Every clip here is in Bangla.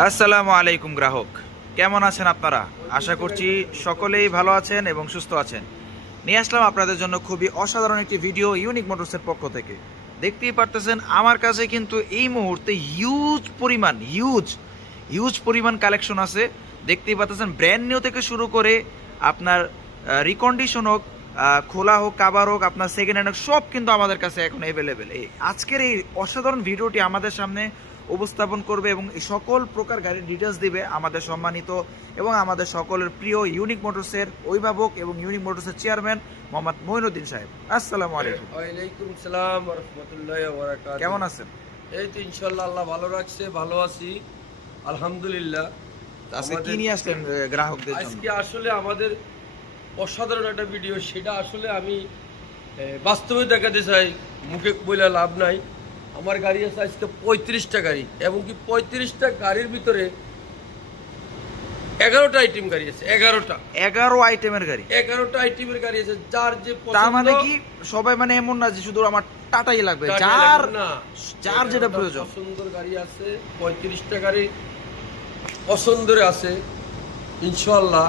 আসসালামু আলাইকুম গ্রাহক, কেমন আছেন আপনারা? আশা করছি সকলেই ভালো আছেন এবং সুস্থ আছেন। নিয়ে আসলাম আপনাদের জন্য খুবই অসাধারণ একটি ভিডিও ইউনিক মোটরসের পক্ষ থেকে। দেখতেই পারতেছেন আমার কাছে কিন্তু এই মুহূর্তে হিউজ পরিমাণ কালেকশন আছে। দেখতেই পারতেছেন ব্র্যান্ড নিউ থেকে শুরু করে আপনার রিকন্ডিশন হোক, খোলা হোক, কাভার হোক, আপনার সেকেন্ড হ্যান্ড হোক, সব কিন্তু আমাদের কাছে এখন অ্যাভেলেবেল। এই আজকের এই অসাধারণ ভিডিওটি আমাদের সামনে উপস্থাপন করবে এবং এই সকল প্রকার গাড়ির ডিটেলস দিবে আমাদের সম্মানিত এবং আমাদের সকলের প্রিয় ইউনিক মোটরসের অভিভাবক এবং ইউনিক মোটরসের চেয়ারম্যান মোহাম্মদ মঈনুদ্দিন সাহেব। আসসালামু আলাইকুম। ওয়ালাইকুম সালাম ওয়া রাহমাতুল্লাহি ওয়া বারাকাতুহু। কেমন আছেন? এই তো ইনশাআল্লাহ আল্লাহ ভালো রাখছে, ভালো আছি আলহামদুলিল্লাহ। আজকে কি নিয়ে আসলেন গ্রাহকদের জন্য? আজকে আসলে আমাদের অসাধারণ একটা ভিডিও, সেটা আসলে আমি বাস্তবে দেখাতে চাই, মুখে বলে লাভ নাই। আমার গাড়ি আছে আজকে 35টা গাড়ি, এবং কি 35টা গাড়ির ভিতরে 11টা আইটেম গাড়ি আছে। 11 আইটেমের গাড়ি, 11টা আইটেমের গাড়ি আছে। যার যে তার পছন্দ, মানে কি সবাই মানে এমন না যে শুধু আমার টাটাই লাগবে, যার যেটা প্রয়োজন। সুন্দর গাড়ি আছে, 35টা গাড়ি পছন্দের আছে ইনশাআল্লাহ।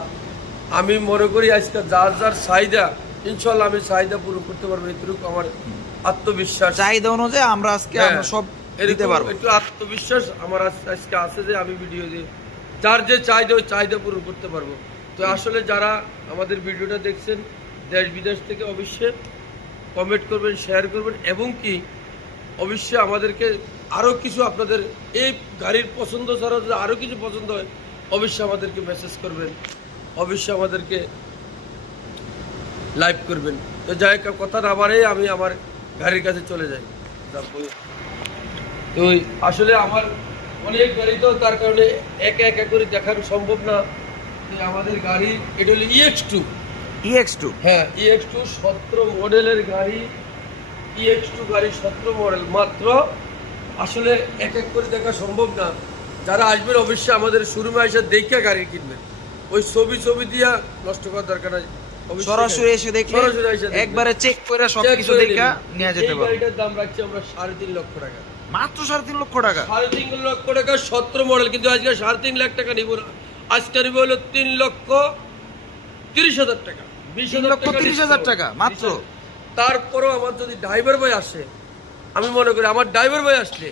আমি মনে করি আজকে যার যার চাহিদা, ইনশাআল্লাহ আমি চাহিদা পূরণ করতে পারবো, এটুকু আমার আত্মবিশ্বাস। চাহিদা অনুযায়ী আমরা আজকে আমরা সব দিতে পারবো। একটু আত্মবিশ্বাস আমার আজকে আছে যে আমি ভিডিও দিয়ে যার যে চাহিদা ওই চাহিদা পূরণ করতে পারবো। তো আসলে যারা আমাদের ভিডিওটা দেখছেন দেশ বিদেশ থেকে, অবশ্যই কমেন্ট করবেন, শেয়ার করবেন, এবং কি অবশ্যই আমাদেরকে আরও কিছু আপনাদের এই গাড়ির পছন্দ ছাড়াও যদি আরও কিছু পছন্দ হয় অবশ্যই আমাদেরকে মেসেজ করবেন, অবশ্যই আমাদেরকে লাইভ করবেন। তো যাই হোক, কথা না বাড়িয়ে আমি আমার গাড়ির কাছে চলে যাই। তো আসলে আমার অনেক গাড়ি, তো তার কারণে একা একা করে দেখানো সম্ভব না। আমাদের গাড়ি এটা হলো EX2। হ্যাঁ, EX2 17 মডেলের গাড়ি। EX2 গাড়ি 17 মডেল মাত্র। আসলে এক এক করে দেখা সম্ভব না। যারা আসবেন অবশ্যই আমাদের শোরুমে এসে দেখে গাড়ি কিনবেন। ওই ছবি দিয়া নষ্ট করার দরকার নাই, সরাসরি এসে দেখলে একবারে চেক করে সবকিছু দেখা নিয়ে যেতে পারবেন। এই গাড়িটার দাম রাখছি আমরা 3.5 লক্ষ টাকা। মাত্র 3.5 লক্ষ টাকা? 3.5 লক্ষ টাকা 17 মডেল। কিন্তু আজকে 3.5 লাখ টাকা নিব না, আজকে নিব হলো 3,30,000 টাকা। 20,30,000 টাকা মাত্র। তারপরও আমার যদি ড্রাইভার ভাই আসে, আমি মনে করি আমার ড্রাইভার ভাই আসলে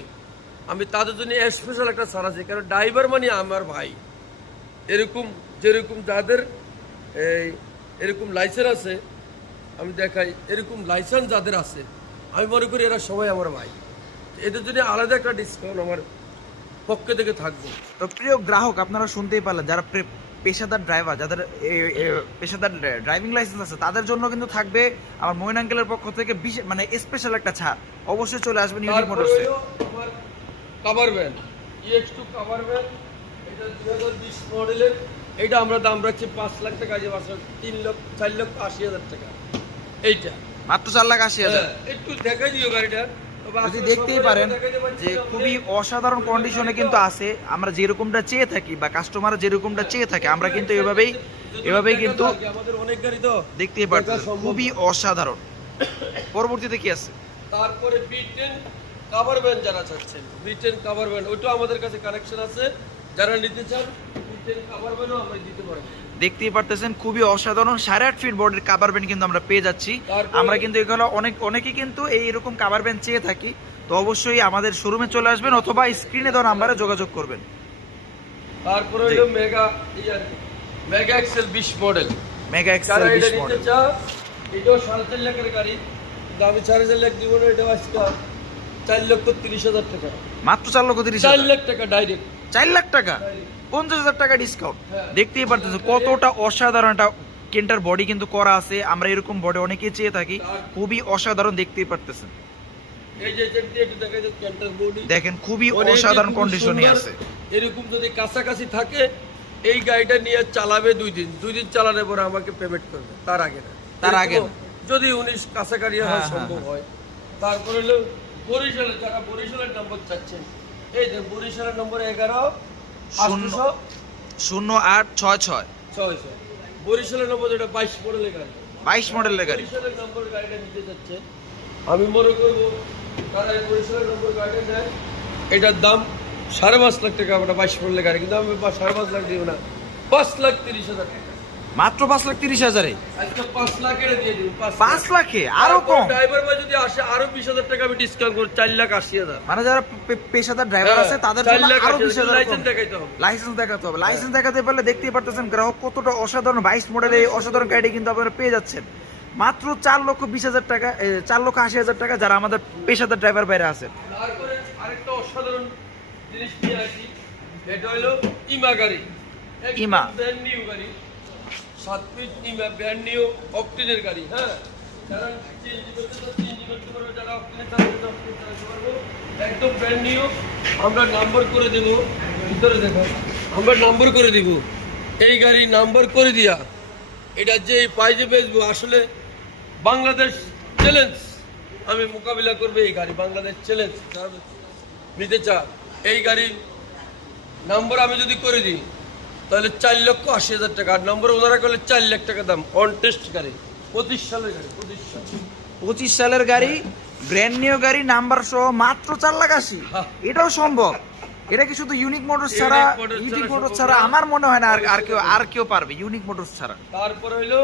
আমি তাদের জন্য স্পেশাল একটা ছাড় আছে। কারণ ড্রাইভার মানে আমার ভাই। এরকম যেরকম যাদের এরকম লাইসেন্স আছে, আমি দেখাই, এরকম লাইসেন্স যাদের আছে আমি মনে করি এরা সবাই আমার ভাই। এদের জন্য আলাদা একটা ডিসকাউন্ট আমার পক্ষে থেকে থাকবে। তো প্রিয় গ্রাহক, আপনারা শুনতেই পারলেন, যারা পেশাদার ড্রাইভার, যাদের পেশাদার ড্রাইভিং লাইসেন্স আছে, তাদের জন্য কিন্তু থাকবে আমার মঈন আঙ্কেলের পক্ষ থেকে মানে স্পেশাল একটা ছাড়। অবশ্যই চলে আসবেন ইউনিক মোটরসে। আমার cover van, EX2 cover van, এটা 2020 মডেলের। এটা আমরা দাম রাখছি 5 লাখ টাকা, যে 4,80,000 টাকা। এইটা মাত্র 4,80,000। একটু দেখাই দিও গাড়িটা, যদি দেখতেই পারেন যে খুবই অসাধারণ কন্ডিশনে কিন্তু আছে। আমরা যেরকমটা চেয়ে থাকি বা কাস্টমার যেরকমটা চেয়ে থাকে, আমরা কিন্তু এভাবেই কিন্তু আমাদের অনেক গাড়ি তো দেখতেই পারছেন, খুবই অসাধারণ। পরবর্তীতে কি আছে? তারপরে B10 কভার ভ্যান যারা চাচ্ছেন, B10 কভার ভ্যান ওইটা আমাদের কাছে কানেকশন আছে। যারা নিতে চান B10 কভার ভ্যানও আমরা দিতে পারি। দেখতেই পারতেছেন খুবই অসাধারণ 8.5 ফিট বডির কাভার ব্যান্ড কিন্তু আমরা পেয়ে যাচ্ছি। আমরা কিন্তু এগুলো অনেকেই কিন্তু এইরকম কাভার ব্যান্ড চেয়ে থাকি। তো অবশ্যই আমাদের শোরুমে চলে আসবেন অথবা স্ক্রিনে দেওয়া নাম্বারে যোগাযোগ করবেন। তারপরে হলো mega excel 20 model. Mega excel 20 model এটাও 4.5 লাখের গাড়ি, কিন্তু আমি 4.5 লাখ দিব না। এটা আজকে 4,30,000 টাকা। মাত্র 4,30,000? 4 লাখ টাকা ডাইরেক্ট। 4 লাখ টাকা, 50,000 টাকা ডিসকাউন্ট। দেখতেই পারতেছেন কতটা অসাধারণ একটা কেন্টার বডি কিন্তু করা আছে। আমরা এরকম বডি অনেকেই চেয়ে থাকি, খুবই অসাধারণ। দেখতেই পারতেছেন, এই যে একটু দেখাই যে কেন্টার বডি দেখেন খুবই অসাধারণ কন্ডিশনে আছে। এরকম যদি কাছাকাছি থাকে এই গাড়িটা নিয়ে চালাবে 2 দিন চালানোর পরে আমাকে পেমেন্ট করবে, তার আগে না। যদি 19 কাছাকাছি হয় সম্ভব হয়। তারপরে হলো বরিশালে, যারা বরিশালের নম্বর চাচ্ছেন, এই যে বরিশালের নম্বর 11-0866। বরিশালের নম্বর, যেটা 22 মডেলের গাড়ি। 22 মডেলের গাড়ি। বরিশালের নম্বর গাড়িটা নিতে যাচ্ছে, আমি মনে করবো তারা এই বরিশালের নম্বর গাড়িটা নেয়, এটার দাম 5.5 লাখ টাকা আমরা 22 মডেলের গাড়ি, কিন্তু আমি 5.5 লাখ দিব না, 5,30,000 টাকা। মাত্র 5,30,000-এ আজকে 5 লাখের দিয়ে দিব। 5 লাখে আরো কম। ড্রাইভার ভাই যদি আসে আরো 20,000 টাকা আমি ডিসকাউন্ট করব, 4,80,000। মানে যারা পেশাদার ড্রাইভার আছে তাদের জন্য আরো 20,000 লাইসেন্স দেখাইতে হবে। লাইসেন্স দেখাতে হবে। লাইসেন্স দেখাতে পারলে দেখতেই পারতেছেন গ্রাহক কতটা অসাধারণ 22 মডেলের এই অসাধারণ গাড়ি কিন্তু আপনারা পেয়ে যাচ্ছেন মাত্র 4,20,000 টাকা, 4,80,000 টাকা, যারা আমাদের পেশাদার ড্রাইভার বাইরে আছে। তারপরে আরেকটা অসাধারণ জিনিস নিয়ে আসি, এটা হলো ইমা গাড়ি। ইমা ব্র্যান্ড নিউ গাড়ি, 7 ফিট ইমা ব্র্যান্ড নিউ অকটেনের গাড়ি। হ্যাঁ, যারা সিএনজি করতে চান সিএনজি করতে পারবে, যারা অকটেনে চালাতে অকটেন চালাতে পারবে, একদম ব্র্যান্ড নিউ। আমরা নাম্বার করে দেব, ভিতরে দেখো আমরা নাম্বার করে দিব। এই গাড়ি নাম্বার করে দিয়া এটা যে প্রাইজে বেচবো, আসলে বাংলাদেশ চ্যালেঞ্জ আমি মোকাবিলা করবো। এই গাড়ি বাংলাদেশ চ্যালেঞ্জ যারা নিতে চান, এই গাড়ির নাম্বার আমি যদি করে দিই তাহলে 4,80,000 টাকা, আর নম্বর ওনারা করলে 4 লাখ টাকা দাম। অন টেস্ট গাড়ি, 25 সালের গাড়ি, 25 সালের গাড়ি, ব্র্যান্ড নিউ গাড়ি, নাম্বার সহ মাত্র 4,80,000। হ্যাঁ। এটাও সম্ভব। এটা কি শুধু ইউনিক মোটরস ছাড়া, ইউনিক মোটরস ছাড়া আমার মনে হয় না আর কেউ পারবে ইউনিক মোটরস ছাড়া। তারপর হইলো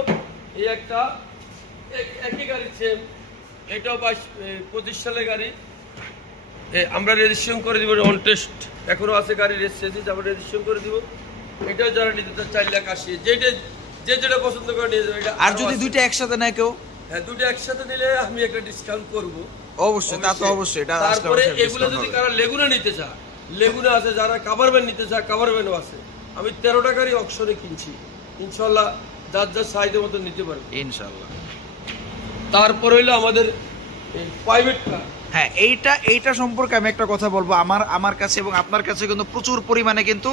এই একটা একই গাড়ি সেম, এটাও 25 সালের গাড়ি। আমরা রেজিস্ট্রেশন করে দিব, অন টেস্ট এখনো আছে গাড়ি, রেজিস্ট্রেশন আমরা রেজিস্ট্রেশন করে দিব। এটাও যারা নিতে চান 4,80,000, যেটা পছন্দ করে নিয়ে যাবে। আর যদি দুইটা একসাথে নেয় কেউ? হ্যাঁ, দুটো একসাথে নিলে আমি একটা ডিসকাউন্ট করব অবশ্যই, তা তো অবশ্যই। এটা তারপরে এগুলো যদি কারা লেগুনা নিতে চায়, লেগুনা আছে, যারা কাভার ভ্যান নিতে চায় কাভার ভ্যানও আছে। আমি 13 টাকারই অকশনে কিনছি, ইনশাল্লাহ যার যার সাইজের মতো নিতে পারবে ইনশাল্লাহ। তারপর হইলো আমাদের প্রাইভেট কার। হ্যাঁ, এইটা সম্পর্কে আমি একটা কথা বলবো। আমার কাছে এবং আপনার কাছে কিন্তু প্রচুর পরিমাণে কিন্তু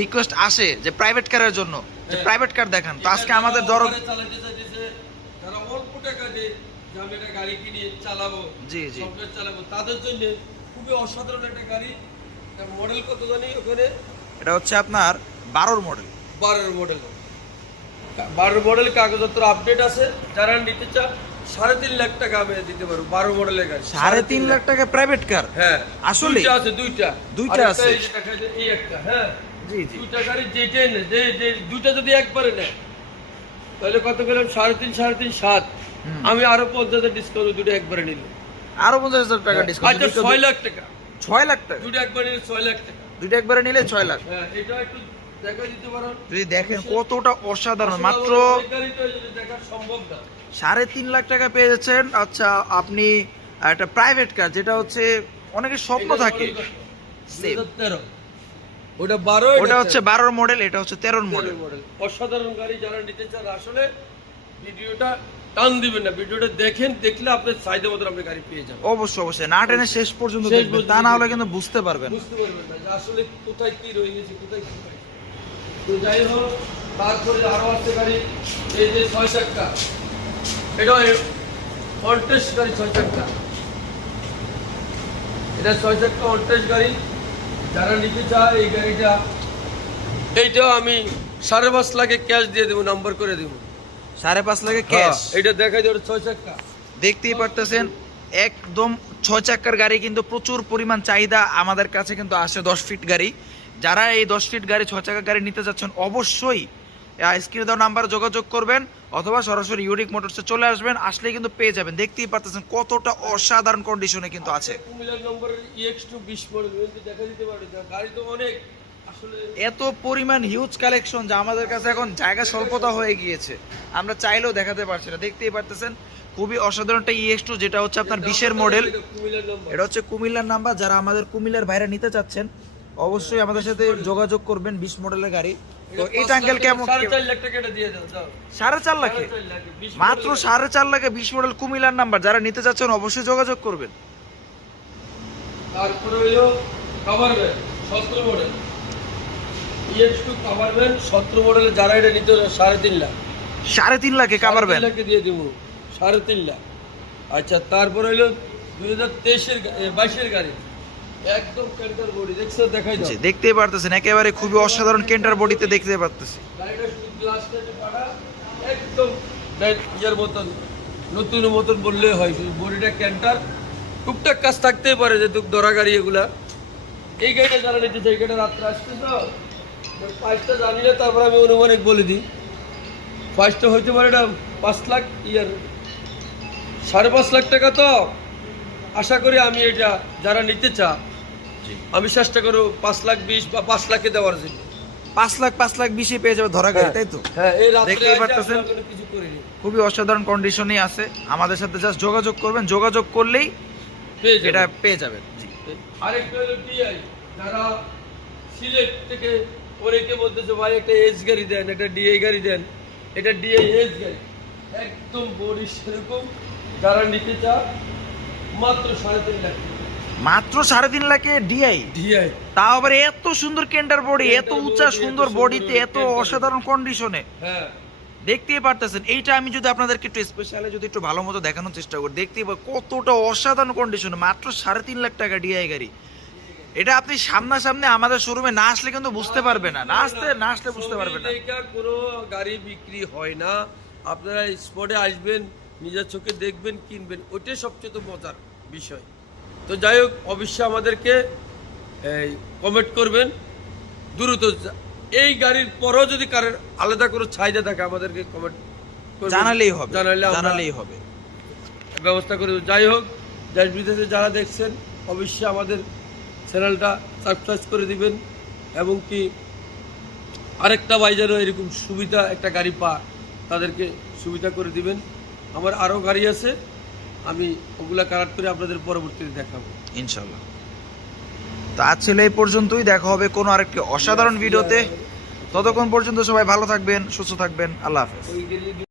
রিকোয়েস্ট আসে যে প্রাইভেট কারের জন্য, যে প্রাইভেট কার দেখান। তো আজকে আমাদের যারা অল্প টাকা দিয়ে আমি একটা গাড়ি কিনে চালাবো, জি জি চালাবো, তাদের জন্য খুবই অসাধারণ একটা গাড়ি। মডেল কত জানি ওখানে? এটা হচ্ছে আপনার 12 মডেল। 12 মডেল কাগজপত্র আপডেট আছে। যারা নিতে চান 3.5 লাখ টাকা আমি দিতে পারবো। 12 মডেলের গাড়ি 3.5 লাখ টাকা প্রাইভেট কার? হ্যাঁ, আসলে দুইটা আছে। এই একটা, হ্যাঁ জি জি, দুইটা গাড়ি যেটাই নেয়, যে দুইটা যদি একবারে নেয় তাহলে কত গেলাম? 3.5 7। আমি আরো 50,000 ডিসকাউন্ট, দুটো একবারে নিলে আরো 50,000 টাকা ডিসকাউন্ট। আচ্ছা, 6 লাখ টাকা। 6 লাখ টাকা দুটো একবারে নিলে 6 লাখ টাকা। দুটো একবারে নিলে 6 লাখ। হ্যাঁ, এটা একটু দেখা দিতে পারো। যদি দেখেন কতটা অসাধারণ, মাত্র গাড়ি তো দেখা সম্ভব না। 3.5 লাখ টাকা পেয়ে যাচ্ছেন। আচ্ছা, আপনি একটা প্রাইভেট কার, যেটা হচ্ছে অনেকের স্বপ্ন থাকে। ওটা 12, ওটা হচ্ছে 12 মডেল, এটা হচ্ছে 13 মডেল। অসাধারণ গাড়ি। যারা নিতে চান আসলে ভিডিওটা টান দিবেন না, ভিডিওটা দেখেন, দেখলে আপনার চাহিদা মতো আপনি গাড়ি পেয়ে যাবেন। অবশ্যই না টেনে শেষ পর্যন্ত দেখবেন, তা না হলে কিন্তু বুঝতে পারবেন না যে আসলে কোথায় কি রয়ে গেছে, কোথায় কি পাই। তো যাই হোক, তারপরে আরো আছে গাড়ি, এই যে 6 চাকা, এটা অনটেস্ট গাড়ি, 6 চাকা। এটা 6 চাকা অনটেস্ট গাড়ি। যারা নিতে চায় এই গাড়িটা, এইটাও আমি 5.5 লাখে ক্যাশ দিয়ে দেবো, নাম্বার করে দেবো। 5.5 লাখে ক্যাশ? এটা দেখাই দেবো, 6 চাকা। দেখতেই পারতেছেন একদম 6 চাকার গাড়ি কিন্তু প্রচুর পরিমাণ চাহিদা আমাদের কাছে কিন্তু আসে 10 ফিট গাড়ি। যারা এই 10 ফিট গাড়ি, 6 চাকার গাড়ি নিতে যাচ্ছেন, অবশ্যই স্ক্রিনে দেওয়া নাম্বারে যোগাযোগ করবেন অথবা সরাসরি ইউনিক মোটরসে চলে আসবেন। আসলে কিন্তু পেয়ে যাবেন। দেখতেই পারতেছেন কতটা অসাধারণ কন্ডিশনে কিন্তু আছে। কুমিল্লার নম্বরের EX2 20 মডেল দেখা দিতে পারে। গাড়ি তো অনেক, আসলে এত পরিমাণ হিউজ কালেকশন যা আমাদের কাছে এখন জায়গা স্বল্পতা হয়ে গিয়েছে, আমরা চাইলেও দেখাতে পারছি না। দেখতেই পারতেছেন খুবই অসাধারণ একটা EX2, যেটা হচ্ছে আপনার 20-এর মডেল। এটা হচ্ছে কুমিল্লার নাম্বার। যারা আমাদের কুমিল্লার বাইরে নিতে চাচ্ছেন অবশ্যই আমাদের সাথে যোগাযোগ করবেন। 20 মডেলের গাড়ি। তো এটা আঙ্কেল কেমন? 4.5 লাখ টাকা দিয়ে দাও। 4.5 লাখে? মাত্র 4.5 লাখে 20 মডেল কুমিল্লার নাম্বার। যারা নিতে চাচ্ছেন অবশ্যই যোগাযোগ করবেন। তারপরে হলো cover van 17 model, EX2 cover van 17 model. যারা এটা নিতে 3.5 লাখ। 3.5 লাখে কভার ভ্যান? 3.5 লাখে দিয়ে দেবো, 3.5 লাখ। আচ্ছা, তারপরে হলো 2023-22-এর গাড়ি, একদম ক্যান্টার বডি, দেখছো? দেখাই দাও। দেখতেই পারতেছেন একেবারে খুবই অসাধারণ ক্যান্টার বডিতে দেখতে পারতেছি। গাড়িটা শুধু গ্লাসটা যে পাটা একদম ইয়ার মতন, নতুন মতন বললেই হয়। শুধু বডিটা ক্যান্টার, টুকটাক কাজ থাকতেই পারে, যে ধরা গাড়ি এগুলা। এই গাড়িটা যারা নিতে চাই, এই গাড়িটা রাত্রে আসছে তো প্রাইসটা জানিলে তারপর আমি অনুমানিক বলে দিই। প্রাইসটা হইতে পারে এটা 5 লাখ 5.5 লাখ টাকা। তো আশা করি আমি এটা যারা নিতে চা আমি চেষ্টা করবো 5,20,000 বা 5 লাখে দেওয়ার জন্য। 5,20,000 পেয়ে যাবে ধরা গাড়ি, তাই তো? হ্যাঁ, এই রাত্রে দেখতেই পারতেছেন কিছু করিনি, খুবই অসাধারণ কন্ডিশনই আছে। আমাদের সাথে জাস্ট যোগাযোগ করবেন, যোগাযোগ করলেই এটা পেয়ে যাবেন। জি। আরেকটা হলো ডিআই, যারা সিলেট থেকে অনেকে বলতেছে ভাই একটা এস গাড়ি দেন, একটা ডিআই গাড়ি দেন। এটা ডিআই এস গাড়ি, একদম বডি সেরকম। যারা নিতে চা মাত্র 3.5 লাখ। মাত্র 3.5 লাখে ডিআই, ডিআই তাও আবার এত সুন্দর কেন্টার বডি, এত উঁচা সুন্দর বডিতে, এত অসাধারণ কন্ডিশনে। হ্যাঁ, দেখতেই পারতেছেন। এইটা আমি যদি আপনাদেরকে একটু স্পেশালি যদি একটু ভালো মতো দেখানোর চেষ্টা করি, দেখতেই কতটা অসাধারণ কন্ডিশনে, মাত্র 3.5 লাখ টাকা ডিআই গাড়ি। এটা আপনি সামনাসামনি আমাদের শোরুমে না আসলে কিন্তু বুঝতে পারবে না, না আসলে বুঝতে পারবে না। এটা কোনো গাড়ি বিক্রি হয় না, আপনারা স্পটে আসবেন, নিজের চোখে দেখবেন, কিনবেন, ওইটাই সবচেয়ে মজার বিষয়। তো যাই হোক, অবশ্যই আমাদেরকে কমেন্ট করবেন দ্রুত। এই গাড়ির পরেও যদি কারোর আলাদা করে চাহিদা থাকে আমাদেরকে কমেন্ট জানালেই হবে, জানালেই হবে, ব্যবস্থা করে দেব। যাই হোক, দেশ বিদেশে যারা দেখছেন অবশ্যই আমাদের চ্যানেলটা সাবস্ক্রাইব করে দিবেন, এবং কি আরেকটা বাইজারও এরকম সুবিধা একটা গাড়ি তাদেরকে সুবিধা করে দিবেন। আমার আরও গাড়ি আছে, আমি ওগুলা কালেক্ট করে আপনাদের পরবর্তীতে দেখাবো ইনশাল্লাহ। তো আজ ছিল এই পর্যন্তই, দেখা হবে কোনো আরেকটি অসাধারণ ভিডিওতে। ততক্ষণ পর্যন্ত সবাই ভালো থাকবেন, সুস্থ থাকবেন, আল্লাহ হাফেজ।